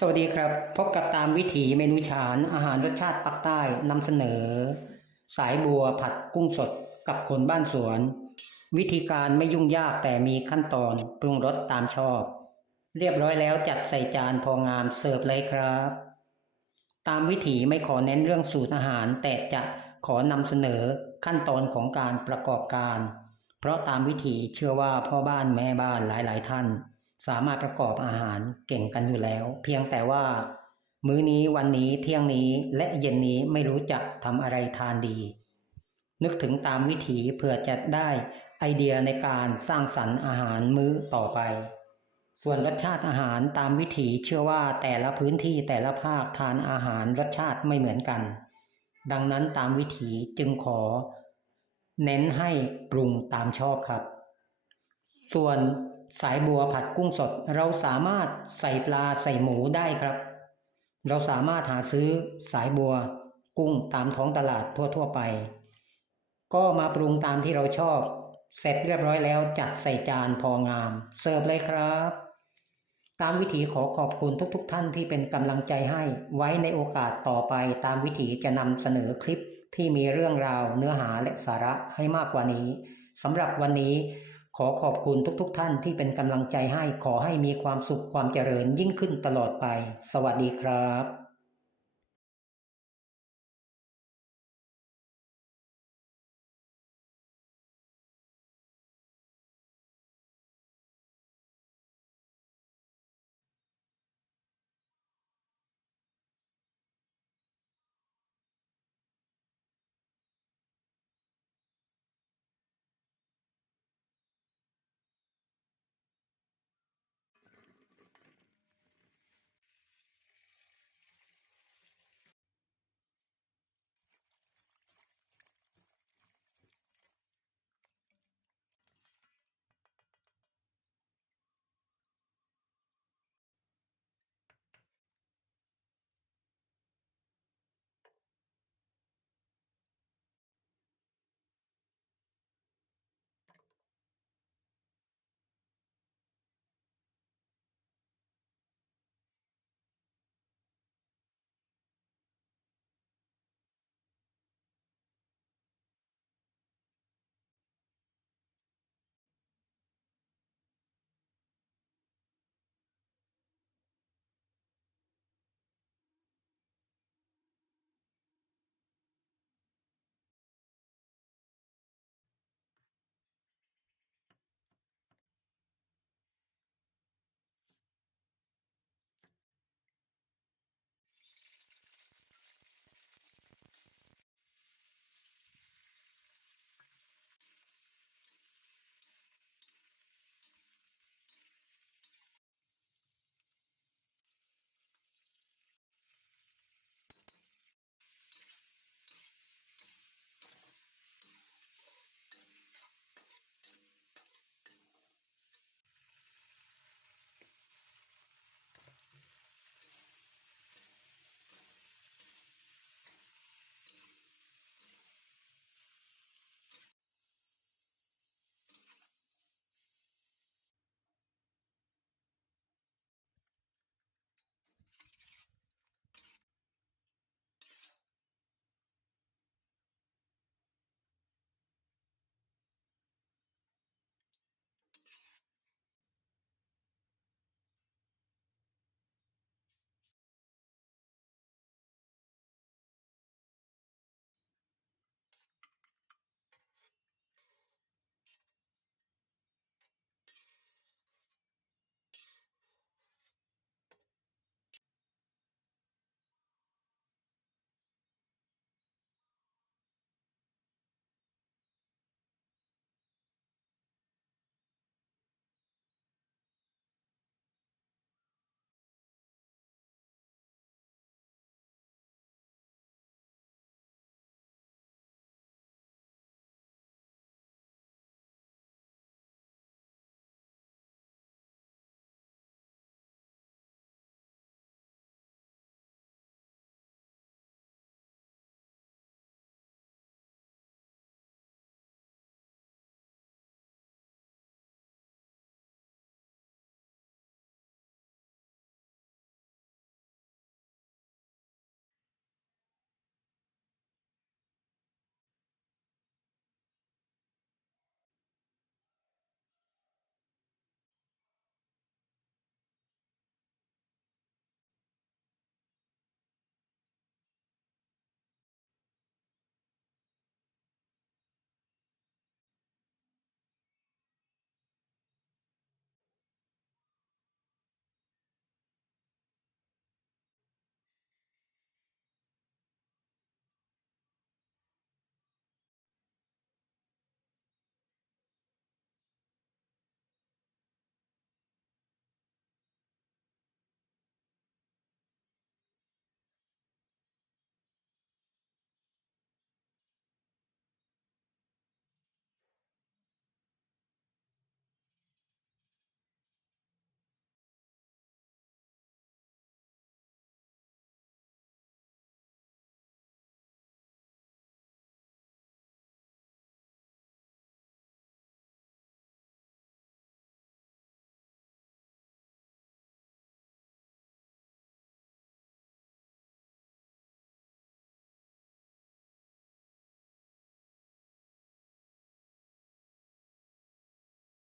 สวัสดีครับ พบกับตามวิถีเมนูฉานอาหารรสชาติปักใต้นำเสนอ สายบัวผัดกุ้งสดกับคนบ้านสวน วิธีการไม่ยุ่งยากแต่มีขั้นตอนปรุงรสตามชอบ เรียบร้อยแล้วจัดใส่จานพองามเสิร์ฟเลยครับ ตามวิถีไม่ขอเน้นเรื่องสูตรอาหาร แต่จะขอนำเสนอขั้นตอนของการประกอบการ เพราะตามวิถีเชื่อว่าพ่อบ้านแม่บ้านหลายๆ ท่าน สามารถประกอบอาหารเก่งกันอยู่แล้ว เพียงแต่ว่า มื้อนี้วันนี้เที่ยงนี้และเย็นนี้ไม่รู้จะทำอะไรทานดี นึกถึงตามวิถีเพื่อจะได้ไอเดียในการสร้างสรรค์อาหารมื้อต่อไป ส่วนรสชาติอาหารตามวิถีเชื่อว่าแต่ละพื้นที่แต่ละภาคทานอาหารรสชาติไม่เหมือนกัน ดังนั้นตามวิถีจึงขอ เน้นให้ปรุงตามชอบครับ ส่วน สายบัวผัดกุ้งสด เราสามารถใส่ปลาใส่หมูได้ครับ เราสามารถหาซื้อสายบัว กุ้งตามท้องตลาดทั่ว ๆ ไป ก็มาปรุงตามที่เราชอบ เสร็จเรียบร้อยแล้วจัดใส่จานพองาม เสิร์ฟเลยครับ ตามวิถีขอขอบคุณทุก ๆ ท่านที่เป็นกำลังใจให้ ไว้ในโอกาสต่อไปตามวิถีจะนำเสนอคลิปที่มีเรื่องราวเนื้อหาและสาระให้มากกว่านี้สำหรับวันนี้ ขอขอบคุณทุกๆทท่านที่เป็นกำลังใจให้ขอให้มีความสุขความเจริญยิ่งขึ้นตลอดไป สวัสดีครับ